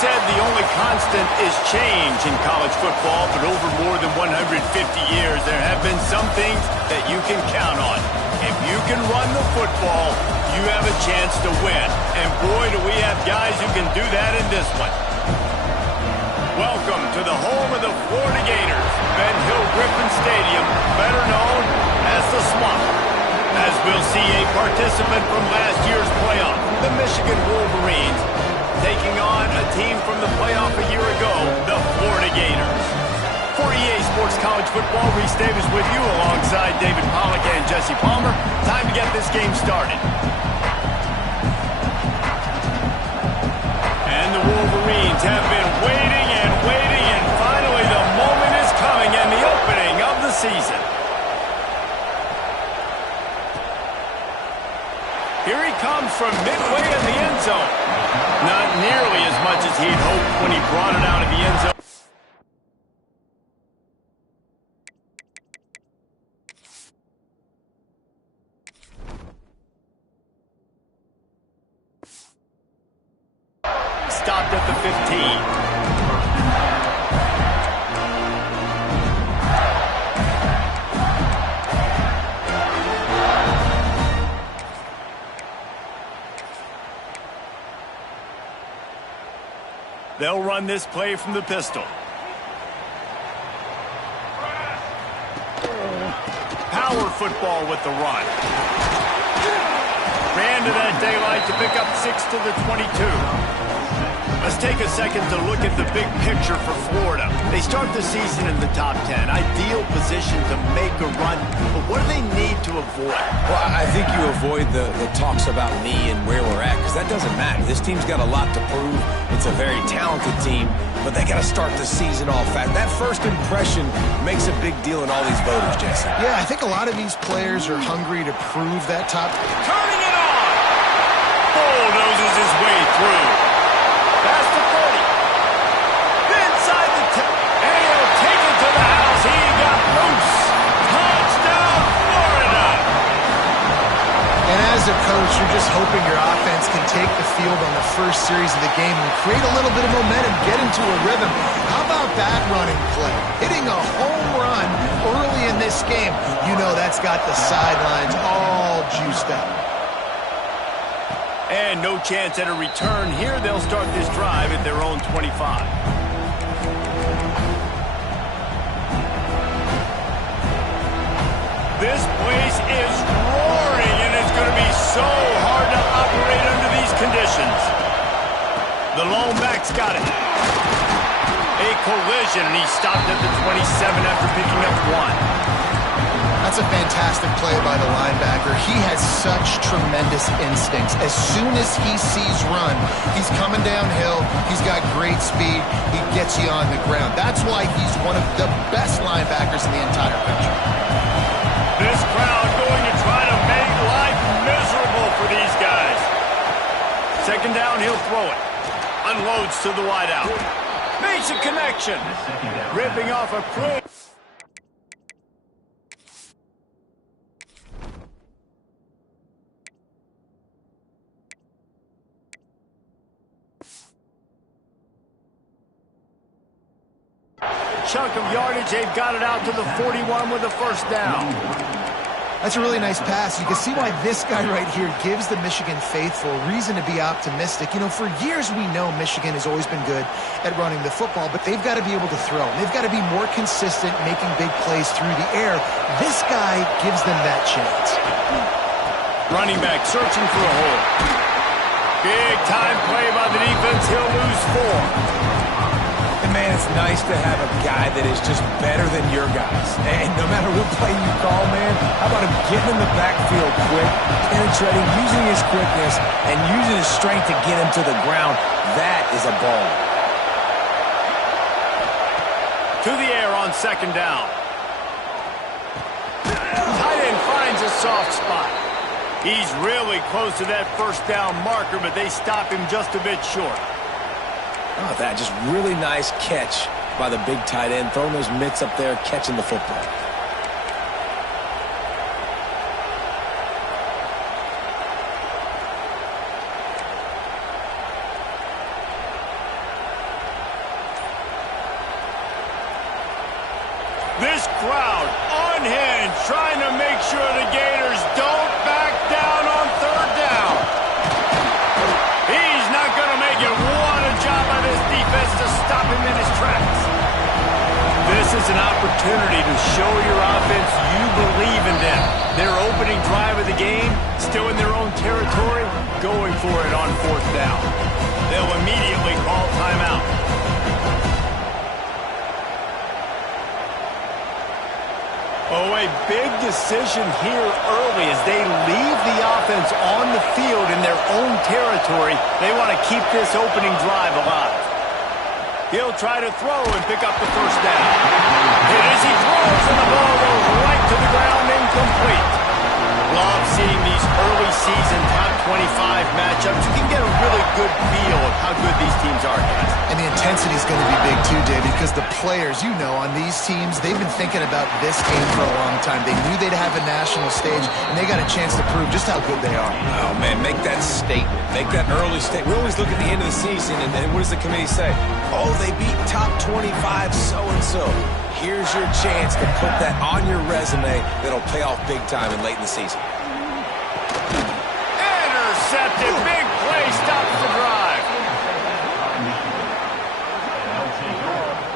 said the only constant is change in college football, but over more than 150 years, there have been some things that you can count on. If you can run the football, you have a chance to win. And boy, do we have guys who can do that in this one. Welcome to the home of the Florida Gators, Ben Hill Griffin Stadium, better known as the Swamp. As we'll see a participant from last year's playoff, the Michigan Wolverines, taking on a team from the playoff a year ago, the Florida Gators. For EA Sports College Football, Reese Davis with you alongside David Pollack and Jesse Palmer. Time to get this game started. And the Wolverines have been waiting and waiting, and finally the moment is coming and the opening of the season. Here he comes from midway in the end zone. Not nearly as much as he'd hoped when he brought it out of the end zone. Stopped at the 15. They'll run this play from the pistol. Power football with the run. Ran to that daylight to pick up 6 to the 22. Let's take a second to look at the big picture for Florida. They start the season in the top 10. Ideal position to make a run. But what do they need to avoid? Well, I think you avoid the talks about me and where we're at, because that doesn't matter. This team's got a lot to prove. It's a very talented team, but they got to start the season off fast. That first impression makes a big deal in all these voters, Jesse. Yeah, I think a lot of these players are hungry to prove that top. Turning it on! Bulldozes his way through. Past the 40. Inside the 10. And he'll take it to the house. He got loose. Touchdown, Florida! And as a coach, you're just hoping your offense can take the field on the first series of the game and create a little bit of momentum, get into a rhythm. How about that running play? Hitting a home run early in this game. You know that's got the sidelines all juiced up. And no chance at a return here. They'll start this drive at their own 25. This place is roaring, and it's going to be so hard to operate under these conditions. The lone back's got it. A collision, and he stopped at the 27 after picking up 1. That's a fantastic play by the linebacker. He has such tremendous instincts. As soon as he sees run, he's coming downhill. He's got great speed. He gets you on the ground. That's why he's one of the best linebackers in the entire country. This crowd going to try to make life miserable for these guys. Second down, he'll throw it. Unloads to the wideout. Makes a connection. Ripping off a pro. Chunk of yardage. They've got it out to the 41 with a first down. That's a really nice pass. You can see why this guy right here gives the Michigan faithful reason to be optimistic. You know, for years we know Michigan has always been good at running the football, but they've got to be able to throw. They've got to be more consistent making big plays through the air. This guy gives them that chance. Running back searching for a hole. Big time play by the defense. He'll lose 4. And man, it's nice to have a guy that is just better than your guys. And no matter what play you call, man, how about him getting in the backfield quick, penetrating, using his quickness, and using his strength to get him to the ground. That is a ball. To the air on second down. Tight end finds a soft spot. He's really close to that first down marker, but they stop him just a bit short. Oh, that just really nice catch by the big tight end, throwing those mitts up there, catching the football. This crowd unhinged, trying to make sure the Gators don't back down on third down. He's not going to make it. What a job by this defense to stop him in his tracks. This is an opportunity to show your offense you believe in them. Their opening drive of the game, still in their own territory, going for it on fourth down. They'll immediately call timeout. Oh, a big decision here early as they leave the offense on the field in their own territory. They want to keep this opening drive alive. He'll try to throw and pick up the first down. And as he throws, and the ball goes right to the ground, incomplete. Love seeing these early season top 25 matchups. You can get a really good feel of how good these teams are, guys. And the intensity is going to be big too, Dave, because the players, you know, on these teams, they've been thinking about this game for a long time. They knew they'd have a national stage, and they got a chance to prove just how good they are. Oh, man, make that statement. Make that early statement. We always look at the end of the season, and then what does the committee say? Oh, they beat top 25 so-and-so. Here's your chance to put that on your resume that'll pay off big time and late in the season. Intercepted. Big play stops the drive.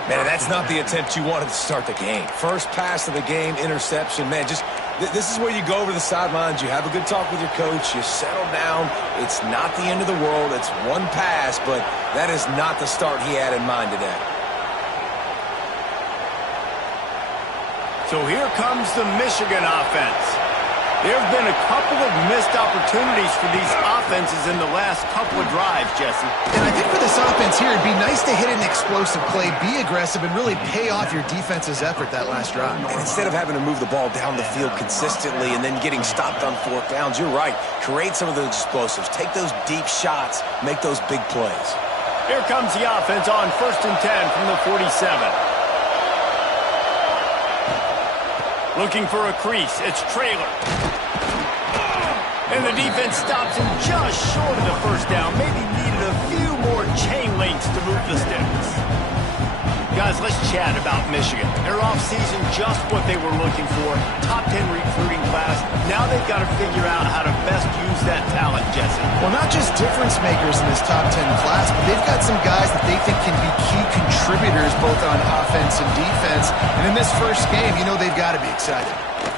Man, that's not the attempt you wanted to start the game. First pass of the game, interception. Man, just this is where you go over the sidelines. You have a good talk with your coach. You settle down. It's not the end of the world. It's one pass, but that is not the start he had in mind today. So here comes the Michigan offense. There have been a couple of missed opportunities for these offenses in the last couple of drives, Jesse. And I think for this offense here, it'd be nice to hit an explosive play, be aggressive, and really pay off your defense's effort that last drive. And instead of having to move the ball down the field consistently and then getting stopped on fourth downs, you're right. Create some of those explosives. Take those deep shots. Make those big plays. Here comes the offense on 1st and 10 from the 47. Looking for a crease. It's Traylor. And the defense stops him just short of the first down. Maybe needed a few more chain links to move the sticks. Guys, let's chat about Michigan. Their offseason, just what they were looking for. Top 10 recruiting class. Now they've got to figure out how to best use that talent, Jesse. Well, not just difference makers in this top 10 class, but they've got some guys that they think can be key contributors both on offense and defense. And in this first game, you know they've got to be excited.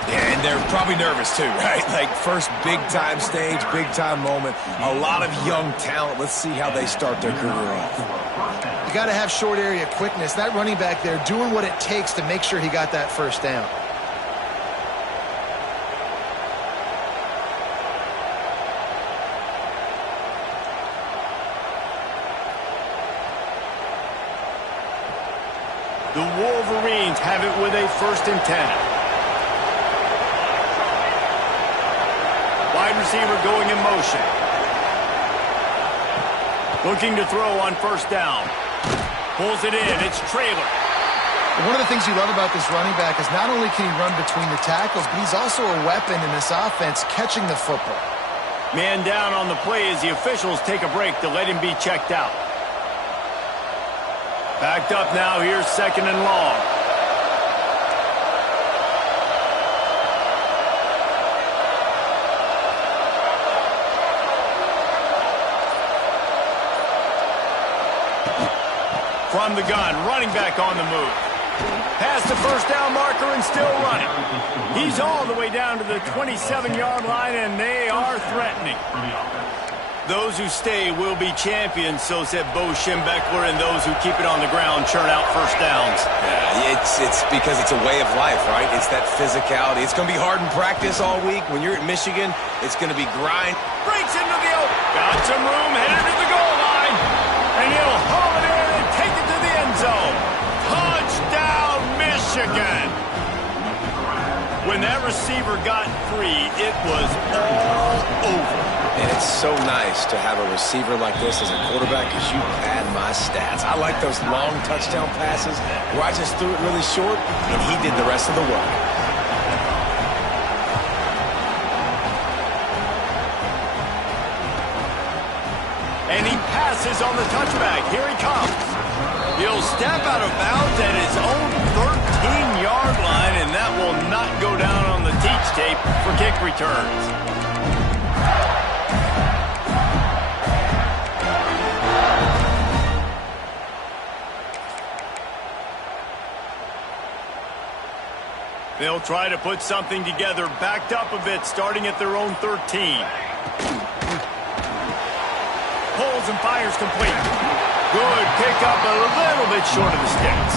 Yeah, and they're probably nervous too, right? Like first big-time stage, big-time moment. A lot of young talent. Let's see how they start their career off. You got to have short area quickness. That running back there doing what it takes to make sure he got that first down. The Wolverines have it with a 1st and 10. Wide receiver going in motion. Looking to throw on 1st down. Pulls it in. It's Traylor. One of the things you love about this running back is not only can he run between the tackles, but he's also a weapon in this offense catching the football. Man down on the play as the officials take a break to let him be checked out. Backed up now. Here's 2nd and long. From the gun, running back on the move. Past the 1st down marker and still running. He's all the way down to the 27-yard line, and they are threatening. Those who stay will be champions, so said Bo Schembechler, and those who keep it on the ground churn out 1st downs. Yeah, it's because it's a way of life, right? It's that physicality. It's going to be hard in practice all week. When you're at Michigan, it's going to be grind. Breaks into the open. Got some room, headed to the goal line. And he'll haul it in and take it to the end zone. Touchdown, Michigan. When that receiver got free, it was all over. And it's so nice to have a receiver like this as a quarterback because you pad my stats. I like those long touchdown passes where I just threw it really short and he did the rest of the work. And he passes on the touchback. Here he comes. He'll step out of bounds at his own 13-yard tape for kick returns. They'll try to put something together, backed up a bit, starting at their own 13. Pulls and fires complete. Good pick up, a little bit short of the sticks.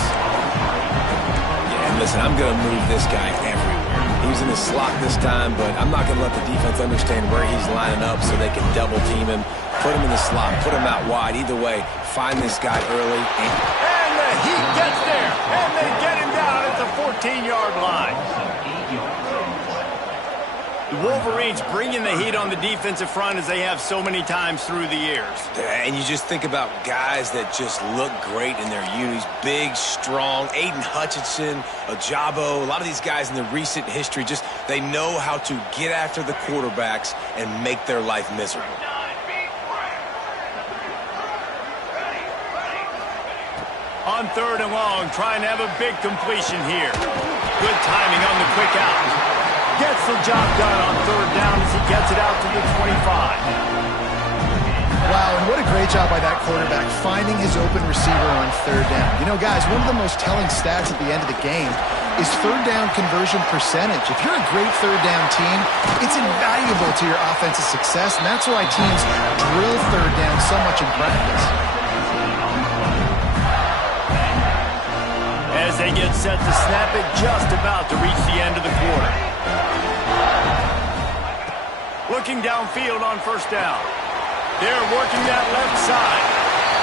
Yeah, and listen, I'm going to move this guy everywhere. He's in the slot this time, but I'm not going to let the defense understand where he's lining up so they can double team him, put him in the slot, put him out wide. Either way, find this guy early. And the Heat gets there, and they get him down at the 14-yard line. The Wolverines bringing the heat on the defensive front as they have so many times through the years. And you just think about guys that just look great in their unis. Big, strong, Aiden Hutchinson, Ojabo, a lot of these guys in the recent history, just they know how to get after the quarterbacks and make their life miserable. On 3rd and long, trying to have a big completion here. Good timing on the quick out. Gets the job done on 3rd down as he gets it out to the 25. Wow, and what a great job by that quarterback, finding his open receiver on 3rd down. You know, guys, one of the most telling stats at the end of the game is 3rd down conversion percentage. If you're a great 3rd down team, it's invaluable to your offensive success, and that's why teams drill 3rd down so much in practice. As they get set to snap it, just about to reach the end of the quarter. Looking downfield on 1st down. They're working that left side.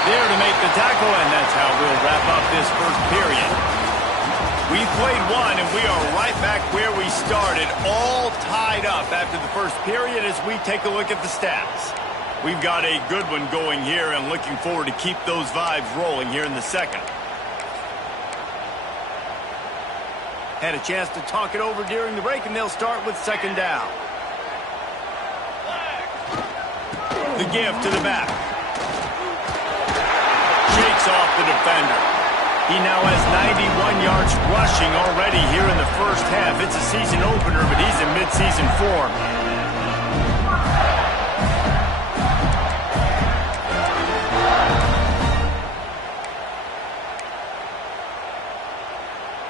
There to make the tackle, and that's how we'll wrap up this 1st period. We played one, and we are right back where we started, all tied up after the 1st period as we take a look at the stats. We've got a good one going here and looking forward to keep those vibes rolling here in the 2nd. Had a chance to talk it over during the break, and they'll start with 2nd down. The give to the back. Shakes off the defender. He now has 91 yards rushing already here in the 1st half. It's a season opener, but he's in mid-season form.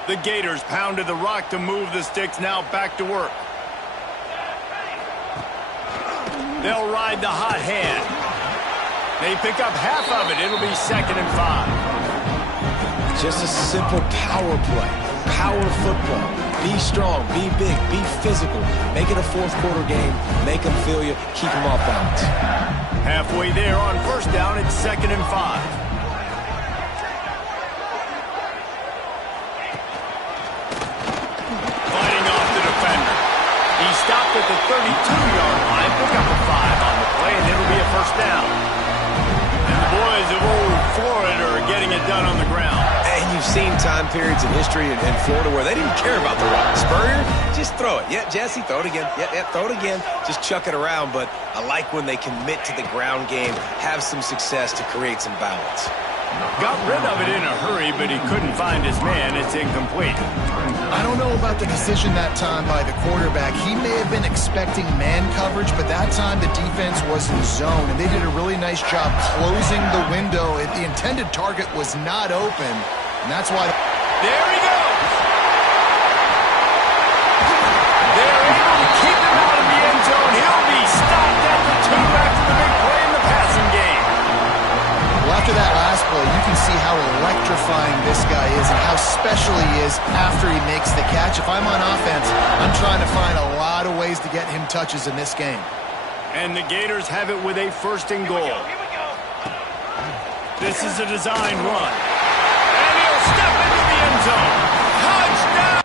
The Gators pounded the rock to move the sticks, now back to work. They'll ride the hot hand. They pick up half of it. It'll be 2nd and 5. Just a simple power play, power football. Be strong, be big, be physical. Make it a 4th quarter game. Make them feel you. Keep them off balance. Halfway there on 1st down, it's 2nd and 5. Stopped at the 32-yard line, pick up a 5 on the play, and it'll be a 1st down. And the boys of old Florida are getting it done on the ground. And you've seen time periods in history in Florida where they didn't care about the run. Spurrier, just throw it. Yeah, Jesse, throw it again. Yeah, throw it again. Just chuck it around, but I like when they commit to the ground game, have some success to create some balance. Got rid of it in a hurry, but he couldn't find his man. It's incomplete. I don't know about the decision that time by the quarterback. He may have been expecting man coverage, but that time the defense was in zone, and they did a really nice job closing the window. The intended target was not open, and that's why... There he goes! They're able to keep him out of the end zone. He'll be stopped at the 2 after the big play in the passing game. Well, after that last play, you can see how electrifying this guy is and how special he is after he makes the catch. If I'm on offense, I'm trying to find a lot of ways to get him touches in this game. And the Gators have it with a 1st and goal. This is a design run. And he'll step into the end zone. Touchdown!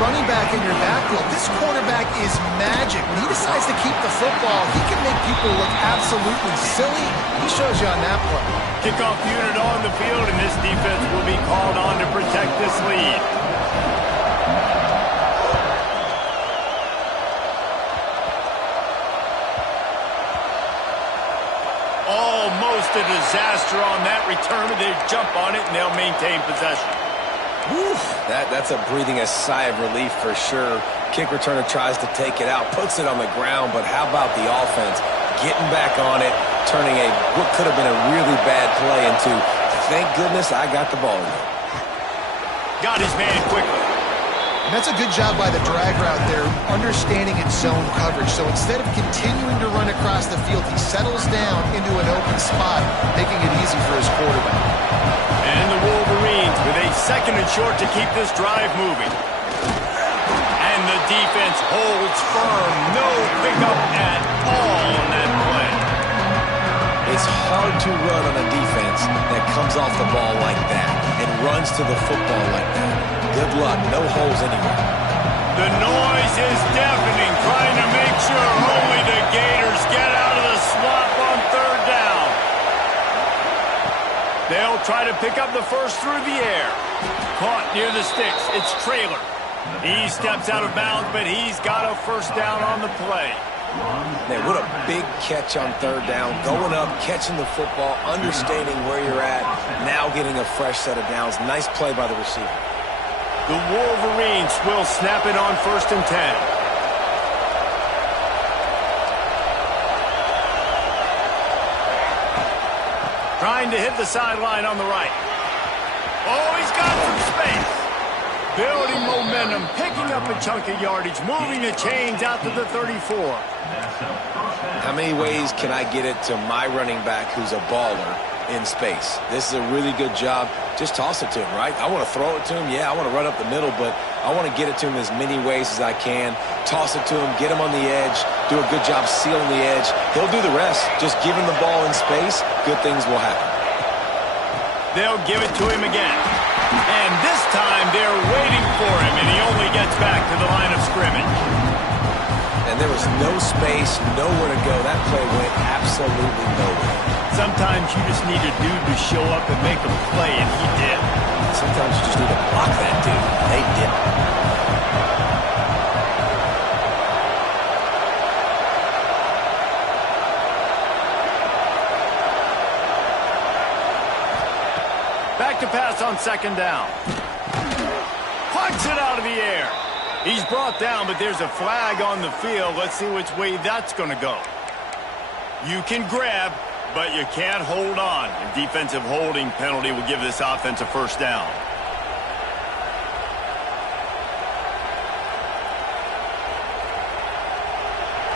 Running back in your backfield. This quarterback is magic. When he decides to keep the football, he can make people look absolutely silly. He shows you on that play. Kickoff unit on the field, and this defense will be called on to protect this lead. Almost a disaster on that return, but they jump on it and they'll maintain possession. Whew, that's a breathing a sigh of relief for sure. Kick returner tries to take it out, puts it on the ground, but how about the offense getting back on it, turning what could have been a really bad play into, thank goodness I got the ball in there. Got his man quickly. And that's a good job by the drag route there, understanding its zone coverage. So instead of continuing to run across the field, he settles down into an open spot, making it easy for his quarterback. And the Wolverines with a 2nd and short to keep this drive moving. And the defense holds firm. No pickup at all on that play. It's hard to run on a defense that comes off the ball like that and runs to the football like that. Good luck. No holes anywhere. The noise is deafening, trying to make sure only the Gators get out of the swamp on 3rd down. They'll try to pick up the first through the air. Caught near the sticks. It's Traylor. He steps out of bounds, but he's got a 1st down on the play. Man, what a big catch on 3rd down. Going up, catching the football, understanding where you're at, now getting a fresh set of downs. Nice play by the receiver. The Wolverines will snap it on 1st and 10. Trying to hit the sideline on the right. Oh, he's got some space. Building momentum, picking up a chunk of yardage, moving the chains out to the 34. How many ways can I get it to my running back who's a baller in space? This is a really good job. Just toss it to him, right? I want to throw it to him. Yeah, I want to run up the middle, but I want to get it to him as many ways as I can. Toss it to him, get him on the edge, do a good job sealing the edge. He'll do the rest. Just give him the ball in space, good things will happen. They'll give it to him again. And this time they're waiting for him, and he only gets back to the line of scrimmage. And there was no space, nowhere to go. That play went absolutely nowhere. Sometimes you just need a dude to show up and make a play, and he did. Sometimes you just need to block that dude. They did. Back to pass on 2nd down. Punts it out of the air. He's brought down, but there's a flag on the field. Let's see which way that's going to go. You can grab, but you can't hold on. A defensive holding penalty will give this offense a 1st down.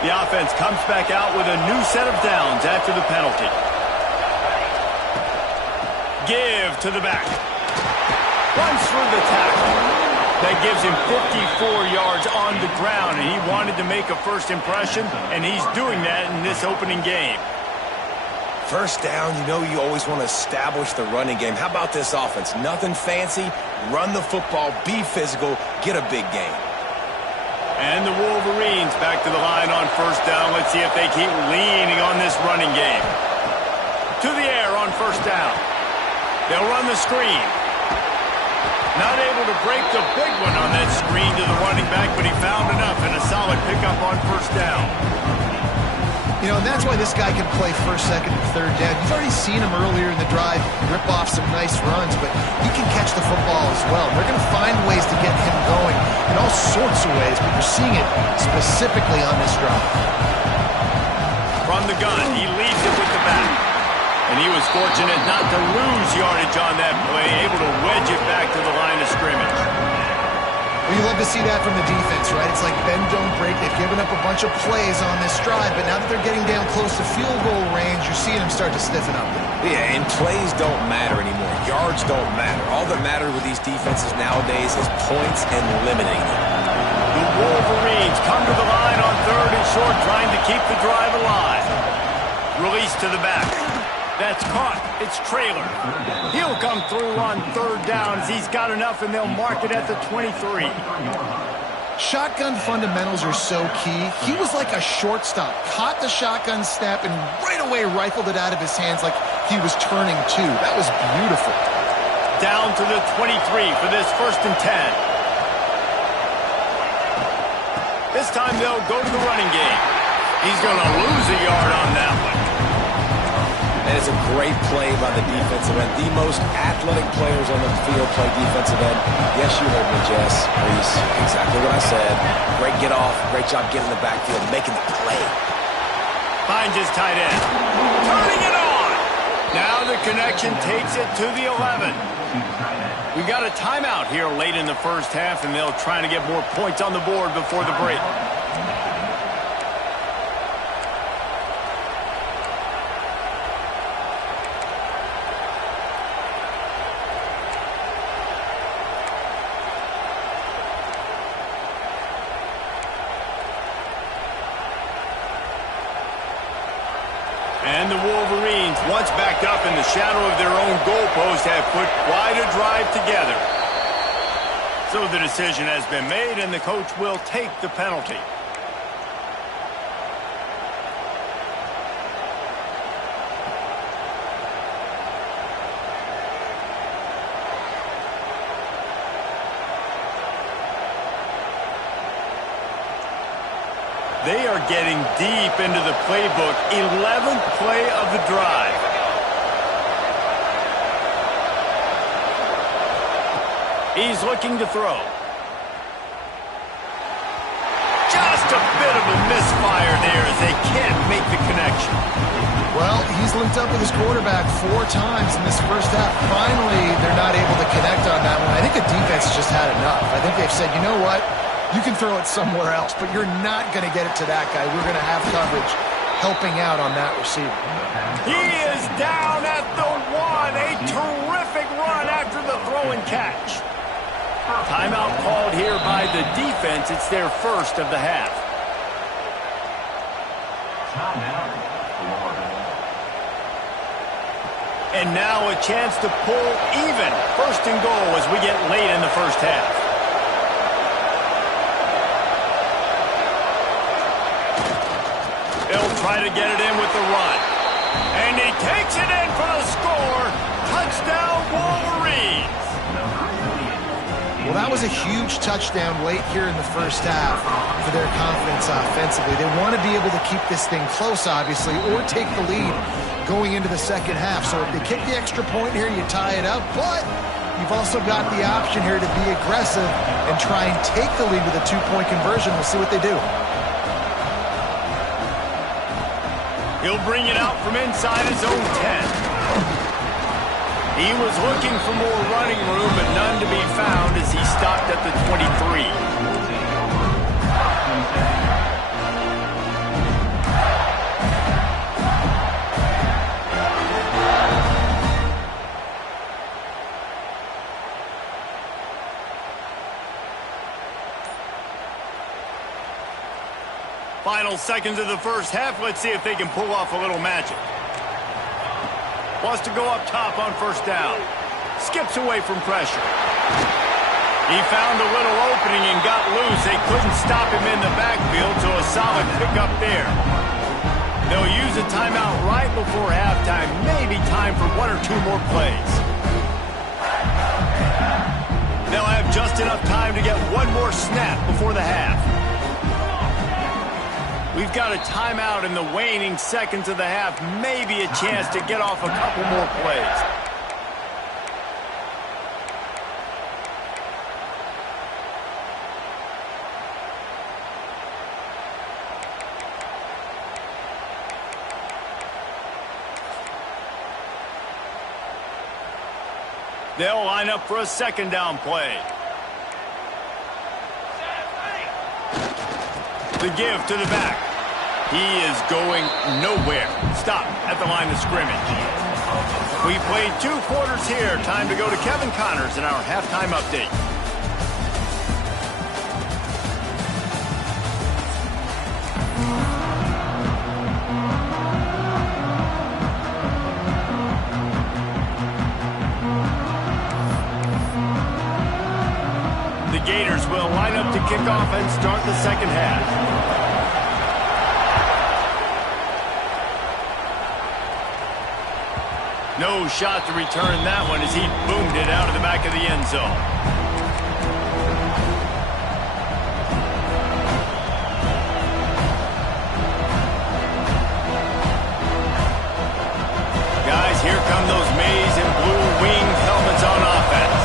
The offense comes back out with a new set of downs after the penalty. Give to the back. Runs through the tackle. That gives him 54 yards on the ground, and he wanted to make a 1st impression, and he's doing that in this opening game. 1st down, you know you always want to establish the running game. How about this offense? Nothing fancy. Run the football, be physical, get a big game. And the Wolverines back to the line on 1st down. Let's see if they keep leaning on this running game. To the air on 1st down. They'll run the screen. Not able to break the big one on that screen to the running back, but he found enough and a solid pickup on 1st down. You know, and that's why this guy can play 1st, 2nd, and 3rd down. You've already seen him earlier in the drive rip off some nice runs, but he can catch the football as well. They're going to find ways to get him going in all sorts of ways, but you're seeing it specifically on this drive. From the gun, he leads it with the back. And he was fortunate not to lose yardage on that play, able to wedge it back to the line of scrimmage. Well, you love to see that from the defense, right? It's like bend, don't break. They've given up a bunch of plays on this drive, but now that they're getting down close to field goal range, you're seeing them start to stiffen up. Yeah, and plays don't matter anymore. Yards don't matter. All that matters with these defenses nowadays is points and limiting them. The Wolverines come to the line on 3rd and short, trying to keep the drive alive. Release to the back. That's caught. It's Traylor. He'll come through on 3rd down as he's got enough, and they'll mark it at the 23. Shotgun fundamentals are so key. He was like a shortstop. Caught the shotgun snap and right away rifled it out of his hands like he was turning to. That was beautiful. Down to the 23 for this 1st and 10. This time they'll go to the running game. He's going to lose a yard on that one. That is a great play by the defensive end. The most athletic players on the field play defensive end. Yes, you heard me, Jess. Reese, exactly what I said. Great get off. Great job getting in the backfield, making the play. Finds his tight end. Turning it on. Now the connection takes it to the 11. We've got a timeout here late in the 1st half, and they'll try to get more points on the board before the break. And the Wolverines, once backed up in the shadow of their own goalpost, have put quite a drive together. So the decision has been made, and the coach will take the penalty. They are getting deep into the playbook. 11th play of the drive. He's looking to throw. Just a bit of a misfire there as they can't make the connection. Well, he's linked up with his quarterback 4 times in this 1st half. Finally, they're not able to connect on that one. I think the defense has just had enough. I think they've said, you know what? You can throw it somewhere else, but you're not going to get it to that guy. We're going to have coverage helping out on that receiver. He is down at the 1. A terrific run after the throw and catch. Timeout called here by the defense. It's their 1st of the half. And now a chance to pull even. 1st and goal as we get late in the 1st half. He'll try to get it in with the run. And he takes it in for the score. Touchdown, Wolverines. Well, that was a huge touchdown late here in the 1st half for their confidence offensively. They want to be able to keep this thing close, obviously, or take the lead going into the 2nd half. So if they kick the extra point here, you tie it up. But you've also got the option here to be aggressive and try and take the lead with a 2-point conversion. We'll see what they do. He'll bring it out from inside his own 10. He was looking for more running room, but none to be found as he stopped at the 23. Final seconds of the 1st half. Let's see if they can pull off a little magic. Wants to go up top on 1st down. Skips away from pressure. He found a little opening and got loose. They couldn't stop him in the backfield, so a solid pickup there. They'll use a timeout right before halftime. Maybe time for 1 or 2 more plays. They'll have just enough time to get 1 more snap before the half. We've got a timeout in the waning seconds of the half. Maybe a chance to get off a couple more plays. They'll line up for a 2nd down play. The give to the back. He is going nowhere. Stop at the line of scrimmage. We played 2 quarters here. Time to go to Kevin Connors in our halftime update. The Gators will line up to kick off and start the 2nd half. No shot to return that one as he boomed it out of the back of the end zone. Guys, here come those maize and blue winged helmets on offense.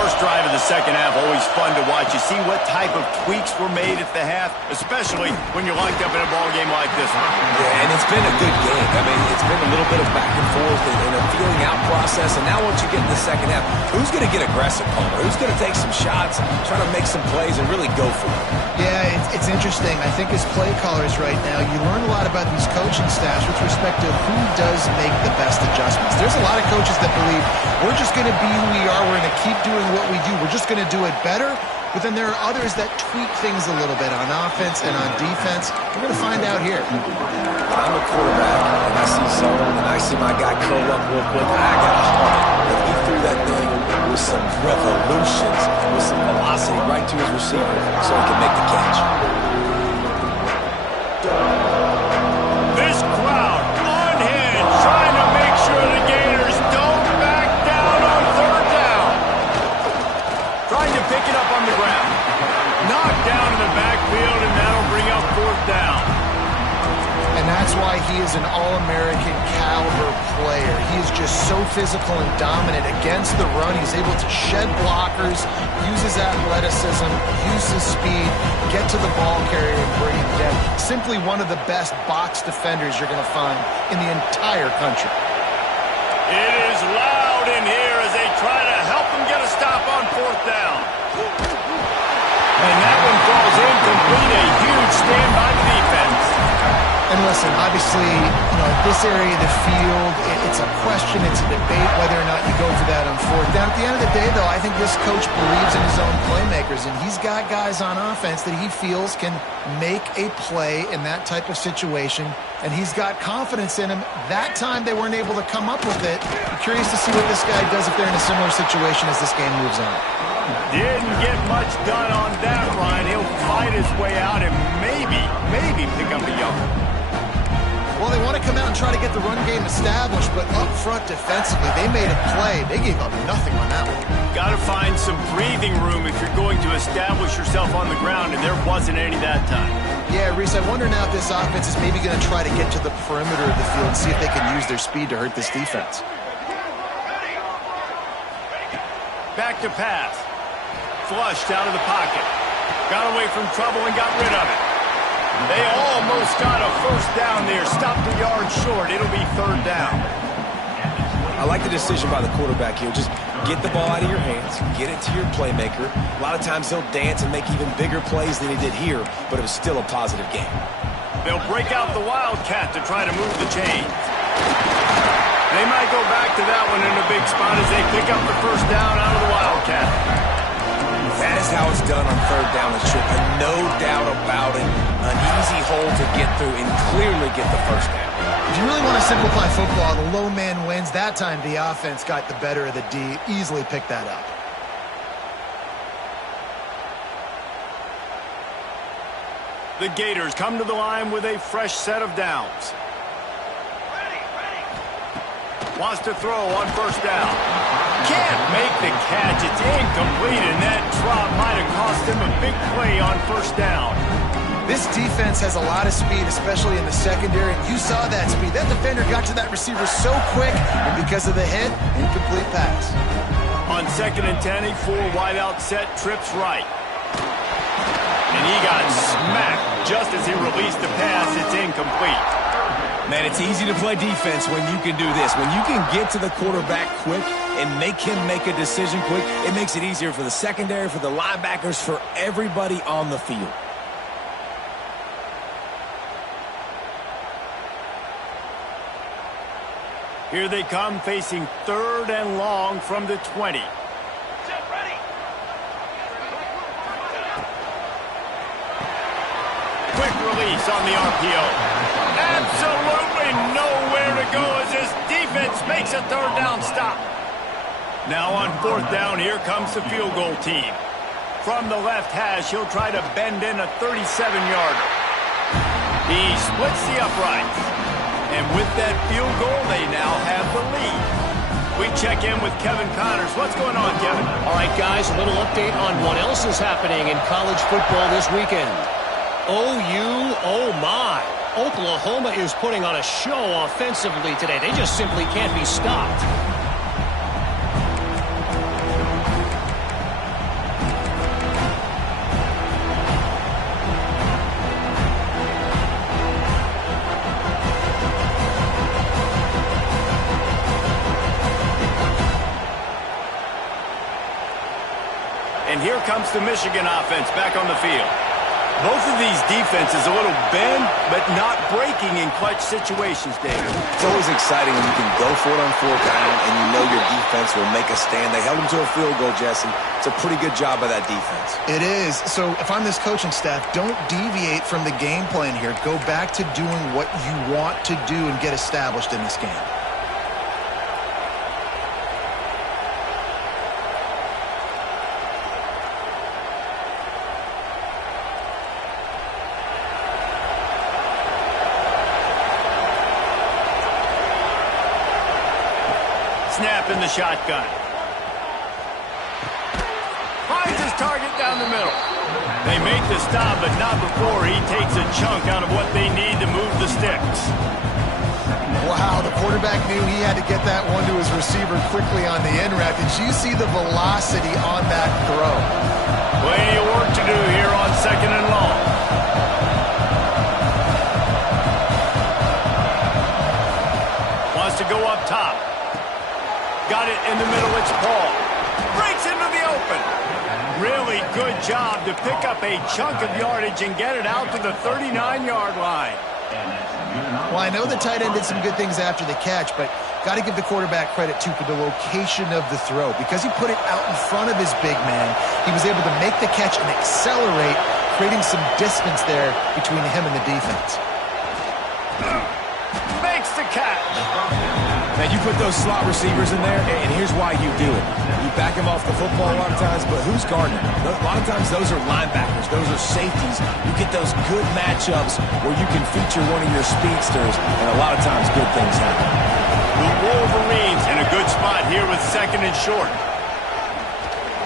First drive of the second half, always fun to watch. You see what type of tweaks were made at the half, especially when you're locked up in a ball game like this one. Yeah, and it's been a good game. I mean, it's been a little bit of back and forth and a feeling out process. And now once you get in the second half, who's going to get aggressive, Palmer? Who's going to take some shots, try to make some plays, and really go for it? Yeah, it's interesting. I think as play callers right now, you learn a lot about these coaching staffs with respect to who does make the best adjustments. There's a lot of coaches that believe we're just going to be who we are. We're going to keep doing what we do. We're just going to do it better. But then there are others that tweak things a little bit on offense and on defense. We're going to find out here. I'm a quarterback, and I see someone, and I see my guy curl up real quick. I got to hug it. But he threw that thing with some revolutions, with some velocity right to his receiver so he can make the catch. This crowd unhinged, trying to make sure the Gators don't back down on third down. Trying to pick it up on the ground. Knocked down in the backfield, and that'll bring up fourth down. And that's why he is an All-American caliber player. He is just so physical and dominant against the run. He's able to shed blockers, use his athleticism, use his speed, get to the ball carrier and bring him down. Simply one of the best box defenders you're going to find in the entire country. It is loud in here as they try to help him get a stop on fourth down. And that one falls incomplete. A huge stand by the defense. And listen, obviously, this area of the field, it's a question, it's a debate whether or not you go for that on fourth down. At the end of the day, though, I think this coach believes in his own playmakers, and he's got guys on offense that he feels can make a play in that type of situation, and he's got confidence in him. That time they weren't able to come up with it. I'm curious to see what this guy does if they're in a similar situation as this game moves on. Didn't get much done on that run. He'll fight his way out and maybe pick up a young one. Well, they want to come out and try to get the run game established, but up front defensively, they made a play. They gave up nothing on that one. Got to find some breathing room if you're going to establish yourself on the ground, and there wasn't any that time. Yeah, Reese, I wonder now if this offense is maybe going to try to get to the perimeter of the field and see if they can use their speed to hurt this defense. Back to pass. Flushed out of the pocket. Got away from trouble and got rid of it. They almost got a first down there. Stopped a yard short. It'll be third down. I like the decision by the quarterback here. Just get the ball out of your hands, get it to your playmaker. A lot of times he'll dance and make even bigger plays than he did here, but it was still a positive game. They'll break out the Wildcat to try to move the chains. They might go back to that one in a big spot as they pick up the first down out of the Wildcat. That is how it's done on third down and short. No doubt about it. An easy hole to get through and clearly get the first down. If you really want to simplify football, the low man wins. That time the offense got the better of the D. Easily picked that up. The Gators come to the line with a fresh set of downs. Wants to throw on first down. Can't make the catch. It's incomplete, and that drop might have cost him a big play on first down. This defense has a lot of speed, especially in the secondary. You saw that speed. That defender got to that receiver so quick, and because of the hit, incomplete pass. On 2nd and 10, a full wide-out set, trips right. And he got smacked just as he released the pass. It's incomplete. Man, it's easy to play defense when you can do this. When you can get to the quarterback quick and make him make a decision quick, it makes it easier for the secondary, for the linebackers, for everybody on the field. Here they come, facing 3rd and long from the 20. Quick release on the RPO. Absolutely nowhere to go as this defense makes a 3rd down stop. Now on 4th down, here comes the field goal team. From the left hash, he'll try to bend in a 37-yarder. He splits the uprights. And with that field goal, they now have the lead. We check in with Kevin Connors. What's going on, Kevin? All right, guys, a little update on what else is happening in college football this weekend. OU, oh my. Oklahoma is putting on a show offensively today. They just simply can't be stopped. And here comes the Michigan offense back on the field. Both of these defenses a little bend, but not breaking in clutch situations, Dave. It's always exciting when you can go for it on 4th down and you know your defense will make a stand. They held them to a field goal, Jesse. It's a pretty good job by that defense. It is. So if I'm this coaching staff, don't deviate from the game plan here. Go back to doing what you want to do and get established in this game. Snap in the shotgun. Finds his target down the middle. They make the stop, but not before he takes a chunk out of what they need to move the sticks. Wow, the quarterback knew he had to get that one to his receiver quickly on the end route. Did you see the velocity on that throw? Plenty of work to do here on 2nd and long. Wants to go up top. Got it in the middle, it's Paul. Breaks into the open. Really good job to pick up a chunk of yardage and get it out to the 39-yard line. Well, I know the tight end did some good things after the catch, but got to give the quarterback credit, too, for the location of the throw. Because he put it out in front of his big man, he was able to make the catch and accelerate, creating some distance there between him and the defense. Makes the catch. Now, you put those slot receivers in there, and here's why you do it. You back them off the football a lot of times, but who's guarding them? A lot of times those are linebackers. Those are safeties. You get those good matchups where you can feature one of your speedsters, and a lot of times good things happen. The Wolverines in a good spot here with 2nd and short.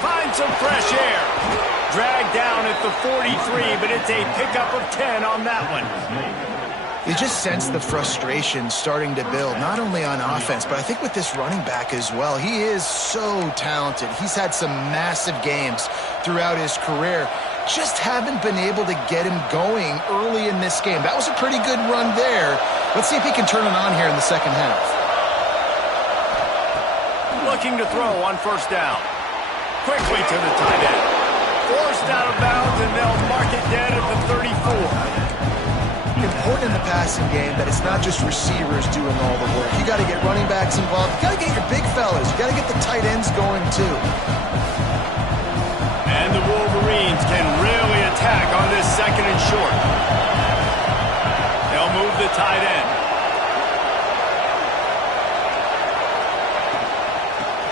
Find some fresh air. Dragged down at the 43, but it's a pickup of 10 on that one. You just sense the frustration starting to build, not only on offense, but I think with this running back as well. He is so talented. He's had some massive games throughout his career. Just haven't been able to get him going early in this game. That was a pretty good run there. Let's see if he can turn it on here in the second half. Looking to throw on 1st down. Quickly to the tight end. Forced out of bounds, and they'll mark it dead at the 34. Important in the passing game that it's not just receivers doing all the work. You got to get running backs involved. You got to get your big fellas. You got to get the tight ends going too. And the Wolverines can really attack on this 2nd and short. They'll move the tight end.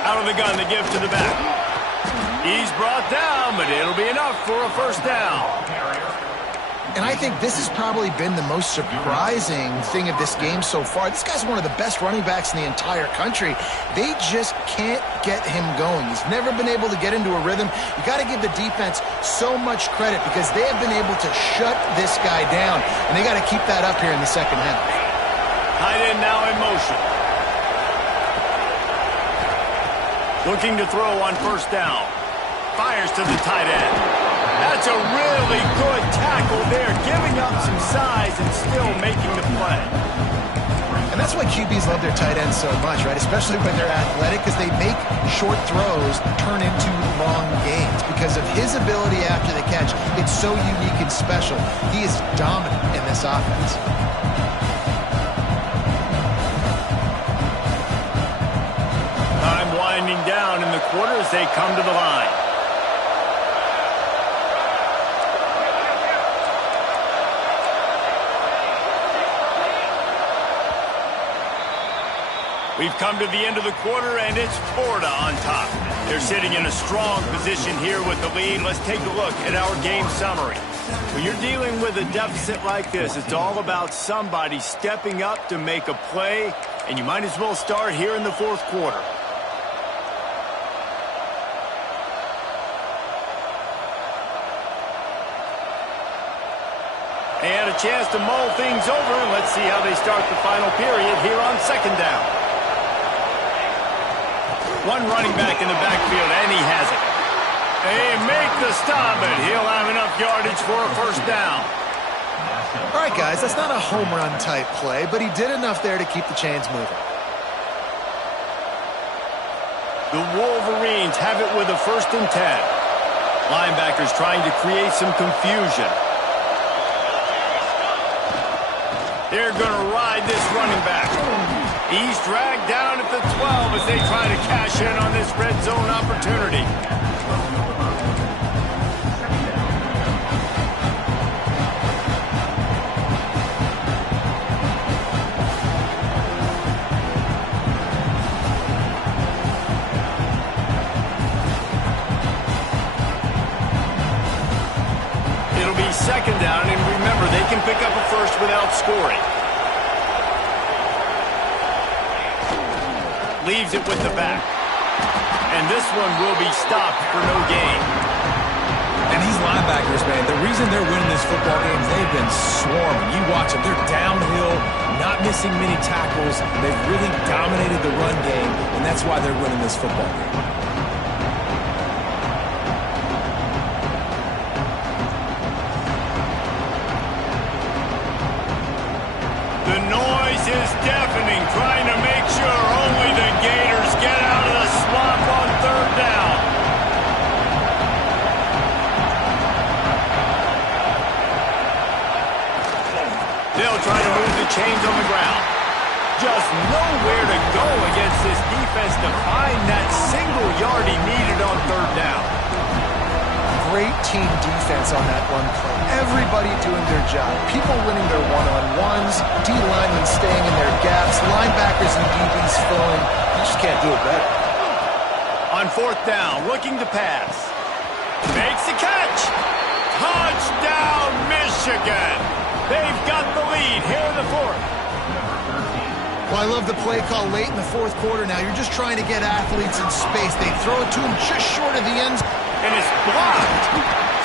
Out of the gun, the give to the back. He's brought down, but it'll be enough for a 1st down. And I think this has probably been the most surprising thing of this game so far. This guy's one of the best running backs in the entire country. They just can't get him going. He's never been able to get into a rhythm. You got to give the defense so much credit because they have been able to shut this guy down. And they got to keep that up here in the second half. Tight end now in motion. Looking to throw on 1st down. Fires to the tight end. That's a really good tackle there, giving up some size and still making the play. And that's why QBs love their tight ends so much, right? Especially when they're athletic, because they make short throws turn into long gains. Because of his ability after the catch, it's so unique and special. He is dominant in this offense. Time winding down in the quarter as they come to the line. We've come to the end of the quarter, and it's Florida on top. They're sitting in a strong position here with the lead. Let's take a look at our game summary. When you're dealing with a deficit like this, it's all about somebody stepping up to make a play, and you might as well start here in the fourth quarter. And a chance to mull things over. Let's see how they start the final period here on second down. One running back in the backfield, and he has it. They make the stop, and he'll have enough yardage for a first down. All right, guys, that's not a home run type play, but he did enough there to keep the chains moving. The Wolverines have it with a 1st and 10. Linebackers trying to create some confusion. They're going to ride this running back. He's dragged down at the 12 as they try to cash in on this red zone opportunity. It'll be second down, and remember, they can pick up a first without scoring. Leaves it with the back. And this one will be stopped for no gain. And these linebackers, man, the reason they're winning this football game is they've been swarming. You watch them. They're downhill, not missing many tackles. They've really dominated the run game, and that's why they're winning this football game. The noise is deafening, trying to make sure only the Gators get out of the swamp on third down. They'll try to move the chains on the ground. Just nowhere to go against this defense to find that single yard he needed on third down. Great team defense on that one play. Everybody doing their job. People winning their one-on-ones, D-linemen staying in their gaps, linebackers and DBs filling. You just can't do it better. On fourth down, looking to pass. Makes the catch. Touchdown, Michigan. They've got the lead here in the fourth. Well, I love the play call late in the fourth quarter now. You're just trying to get athletes in space. They throw it to him just short of the end zone. And it's blocked.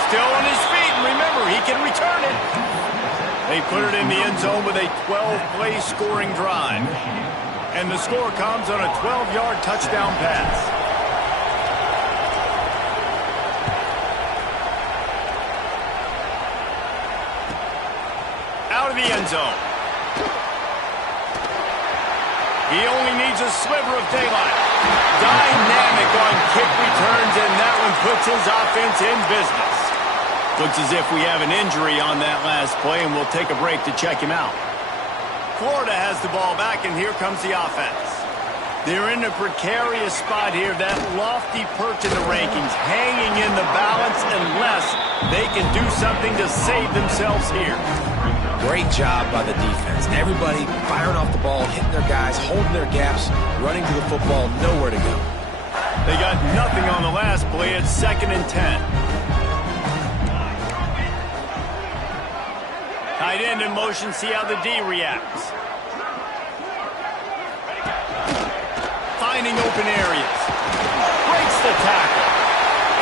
Still on his feet, and remember, he can return it. They put it in the end zone with a 12-play scoring drive. And the score comes on a 12-yard touchdown pass. Out of the end zone. He only needs a sliver of daylight. Dynamic on kick returns, and that one puts his offense in business. Looks as if we have an injury on that last play, and we'll take a break to check him out. Florida has the ball back, and here comes the offense. They're in a precarious spot here, that lofty perch in the rankings, hanging in the balance unless they can do something to save themselves here. Great job by the defense. Everybody firing off the ball, hitting their guys, holding their gaps, running to the football, nowhere to go. They got nothing on the last play. It's 2nd and 10. Tight end in motion. See how the D reacts. Finding open areas. Breaks the tackle.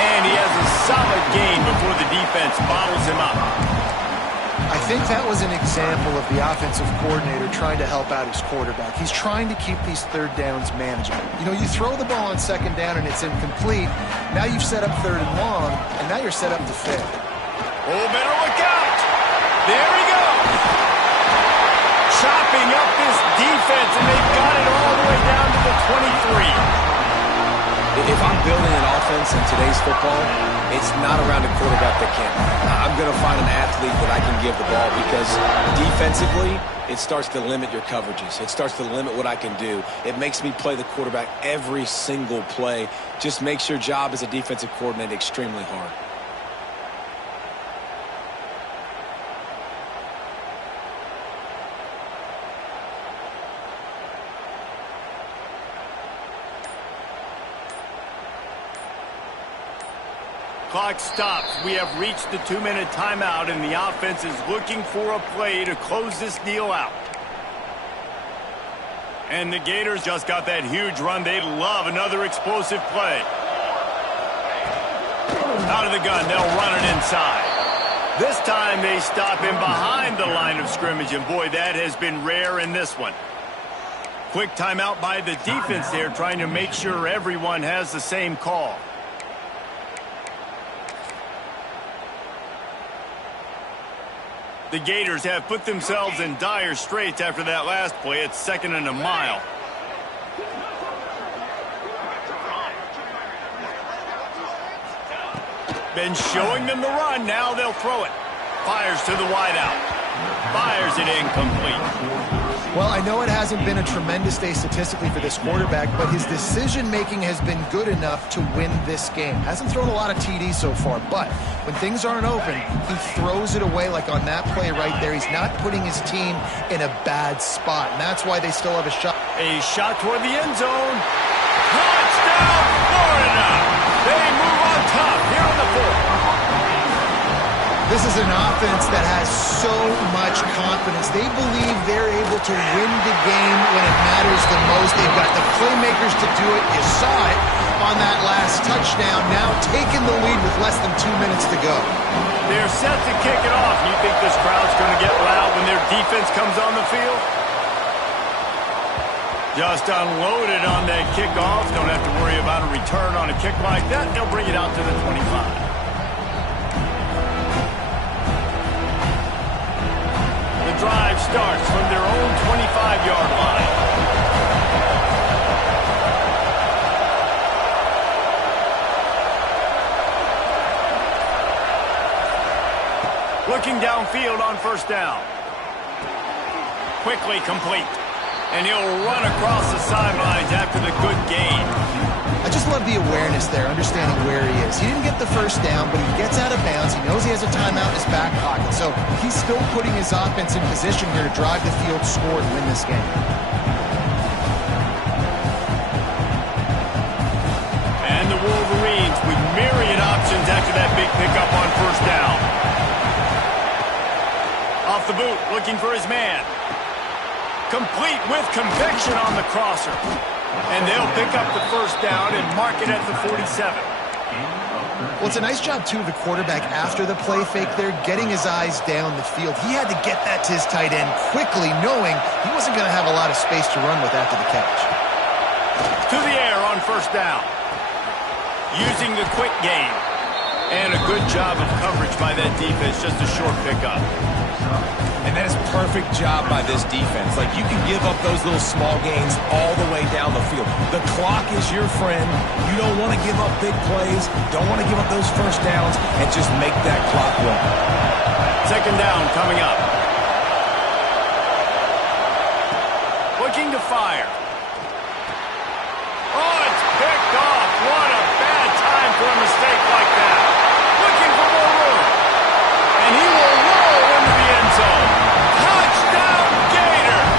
And he has a solid gain before the defense bottles him up. I think that was an example of the offensive coordinator trying to help out his quarterback. He's trying to keep these third downs manageable. You know, you throw the ball on second down and it's incomplete. Now you've set up third and long, and now you're set up to fail. Oh, better look out. There he goes. Chopping up this defense, and they've got it all the way down to the 23. If I'm building an offense in today's football, it's not around a quarterback that can't. I'm going to find an athlete that I can give the ball because defensively, it starts to limit your coverages. It starts to limit what I can do. It makes me play the quarterback every single play. Just makes your job as a defensive coordinator extremely hard. Clock stops. We have reached the 2-minute timeout, and the offense is looking for a play to close this deal out. And the Gators just got that huge run. They'd love another explosive play. Out of the gun, they'll run it inside. This time they stop him behind the line of scrimmage, and boy, that has been rare in this one. Quick timeout by the defense there, trying to make sure everyone has the same call. The Gators have put themselves in dire straits after that last play. It's 2nd and a mile. Been showing them the run. Now they'll throw it. Fires to the wideout. Fires it incomplete. Well, I know it hasn't been a tremendous day statistically for this quarterback, but his decision-making has been good enough to win this game. Hasn't thrown a lot of TDs so far, but when things aren't open, he throws it away like on that play right there. He's not putting his team in a bad spot, and that's why they still have a shot. A shot toward the end zone. Touchdown, Florida! They move on top here on the 4th. This is an offense that has so much confidence. They believe they're able to win the game when it matters the most. They've got the playmakers to do it. You saw it on that last touchdown. Now taking the lead with less than 2 minutes to go. They're set to kick it off. You think this crowd's going to get loud when their defense comes on the field? Just unloaded on that kickoff. Don't have to worry about a return on a kick like that. They'll bring it out to the 25. The drive starts from their own 25-yard line. Looking downfield on 1st down. Quickly complete. And he'll run across the sidelines after the good gain. I just love the awareness there, understanding where he is. He didn't get the 1st down, but he gets out of bounds. He knows he has a timeout in his back pocket, so he's still putting his offense in position here to drive the field, score, and win this game. And the Wolverines with myriad options after that big pickup on 1st down. Off the boot, looking for his man. Complete with conviction on the crosser. And they'll pick up the 1st down and mark it at the 47. Well, it's a nice job, too, of the quarterback after the play fake there, getting his eyes down the field. He had to get that to his tight end quickly, knowing he wasn't going to have a lot of space to run with after the catch. To the air on 1st down. Using the quick game. And a good job of coverage by that defense, just a short pickup. And that is a perfect job by this defense. Like, you can give up those little small gains all the way down the field. The clock is your friend. You don't want to give up big plays. Don't want to give up those 1st downs and just make that clock run. 2nd down coming up. Looking to fire. Oh, it's picked off. What a bad time for a mistake like that. Looking for more room. And he will roll into the end zone. Touchdown, Gators!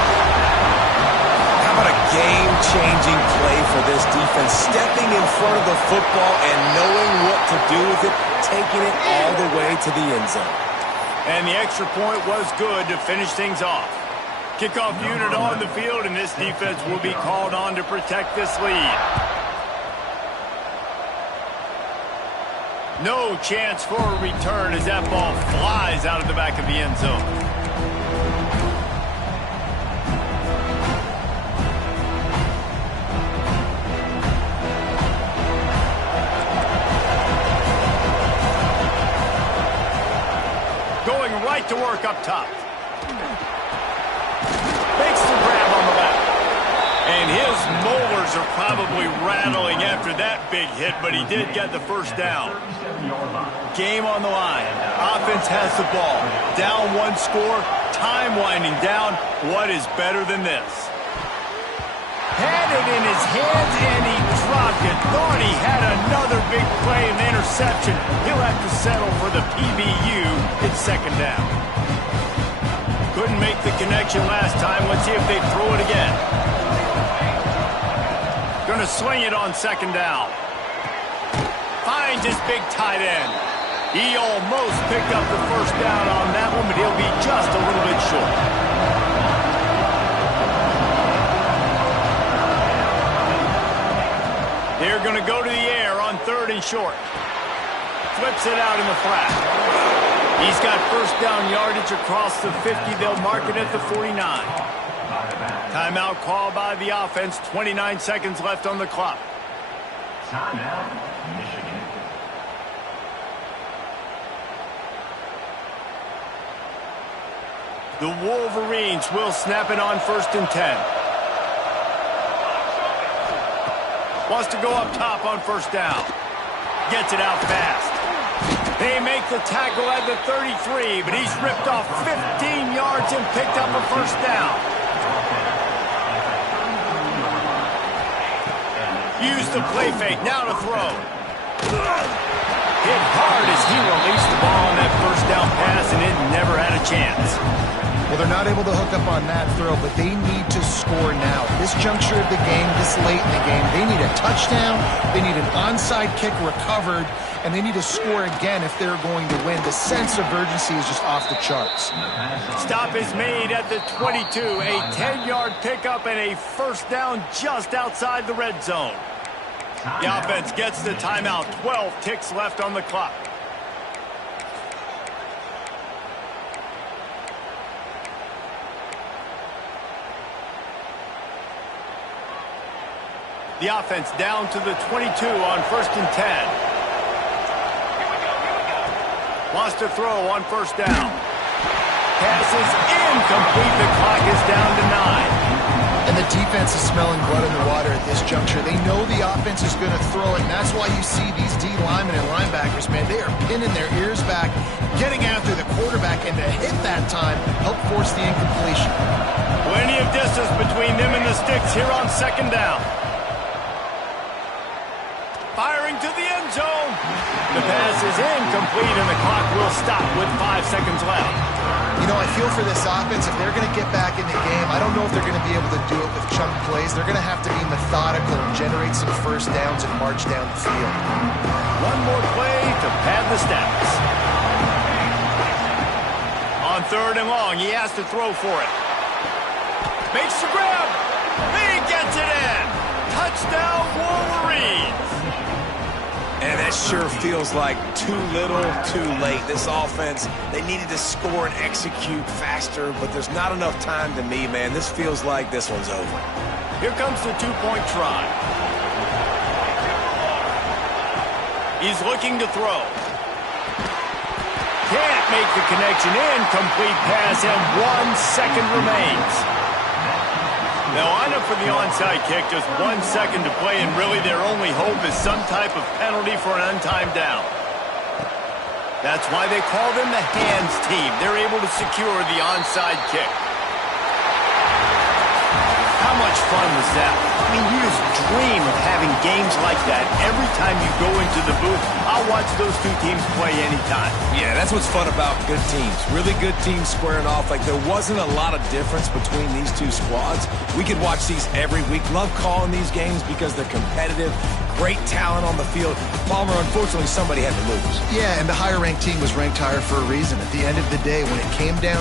How about a game-changing play for this defense? Stepping in front of the football and knowing what to do with it, taking it all the way to the end zone. And the extra point was good to finish things off. Kickoff unit on the field, and this defense will be called on to protect this lead. No chance for a return as that ball flies out of the back of the end zone. Going right to work up top. Makes the grab on the left. And his molars are probably rattling after that big hit, but he did get the 1st down. Game on the line. Offense has the ball. Down 1 score. Time winding down. What is better than this? Had it in his hands, and he dropped it. Thought he had another big play and interception. He'll have to settle for the PBU. It's 2nd down. Couldn't make the connection last time. Let's see if they throw it again. Going to swing it on 2nd down. finds his big tight end. He almost picked up the first down on that one, but he'll be just a little bit short. They're going to go to the air on 3rd and short. Flips it out in the flat. He's got first down yardage across the 50. They'll mark it at the 49. Timeout called by the offense. 29 seconds left on the clock. Timeout, Michigan. The Wolverines will snap it on 1st and 10. Wants to go up top on 1st down. Gets it out fast. They make the tackle at the 33, but he's ripped off 15 yards and picked up a first down. Use the play fake, now to throw. Hit hard as he released the ball on that first down pass, and it never had a chance. Well, they're not able to hook up on that throw, but they need to score now. This juncture of the game, this late in the game, they need a touchdown, they need an onside kick recovered, and they need to score again if they're going to win. The sense of urgency is just off the charts. Stop is made at the 22. A 10-yard pickup and a first down just outside the red zone. The offense gets the timeout. 12 ticks left on the clock. The offense down to the 22 on 1st and 10. Wants to throw on 1st down. Pass is incomplete. The clock is down to 9. And the defense is smelling blood in the water at this juncture. They know the offense is going to throw it, and that's why you see these D linemen and linebackers, man, they are pinning their ears back, getting after the quarterback, and to hit that time, help force the incompletion. Plenty of distance between them and the sticks here on 2nd down. Firing to the end zone. The pass is incomplete, and the clock will stop with 5 seconds left. You know, I feel for this offense, if they're going to get back in the game, I don't know if they're going to be able to do it with chunk plays. They're going to have to be methodical and generate some first downs and march down the field. One more play to pad the stats. On 3rd and long, he has to throw for it. Makes the grab. He gets it in. Touchdown, Wolverines. And that sure feels like too little, too late. This offense, they needed to score and execute faster, but there's not enough time to me, man. This feels like this one's over. Here comes the 2-point try. He's looking to throw. Can't make the connection. Incomplete pass, and 1 second remains. Now on up for the onside kick, just 1 second to play, and really their only hope is some type of penalty for an untimed down. That's why they call them the hands team. They're able to secure the onside kick. How much fun was that? I mean, you just dream of having games like that every time you go into the booth. I'll watch those two teams play anytime. Yeah, that's what's fun about good teams. Really good teams squaring off. Like, there wasn't a lot of difference between these two squads. We could watch these every week. Love calling these games because they're competitive. Great talent on the field. Palmer, unfortunately, somebody had to lose. Yeah, and the higher-ranked team was ranked higher for a reason. At the end of the day, when it came down